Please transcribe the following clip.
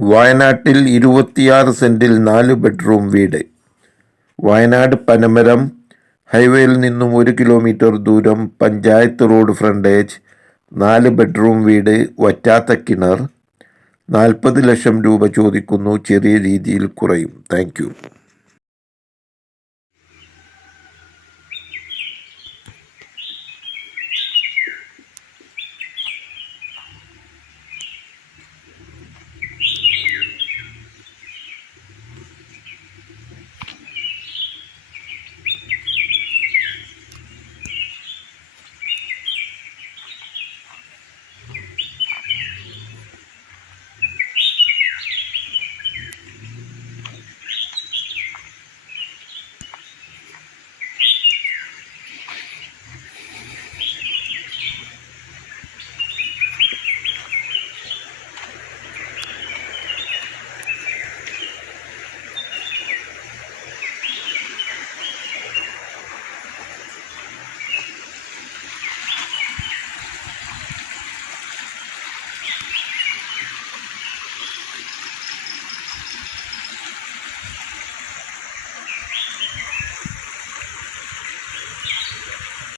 വയനാട്ടിൽ ഇരുപത്തിയാറ് സെന്റിൽ നാല് ബെഡ്റൂം വീട്. വയനാട് പനമരം ഹൈവേയിൽ നിന്നും ഒരു കിലോമീറ്റർ ദൂരം പഞ്ചായത്ത് റോഡ് ഫ്രണ്ടേജ് നാല് ബെഡ്റൂം വീട് വറ്റാത്ത കിണർ. നാൽപ്പത് ലക്ഷം രൂപ ചോദിക്കുന്നു ചെറിയ രീതിയിൽ കുറയും. താങ്ക്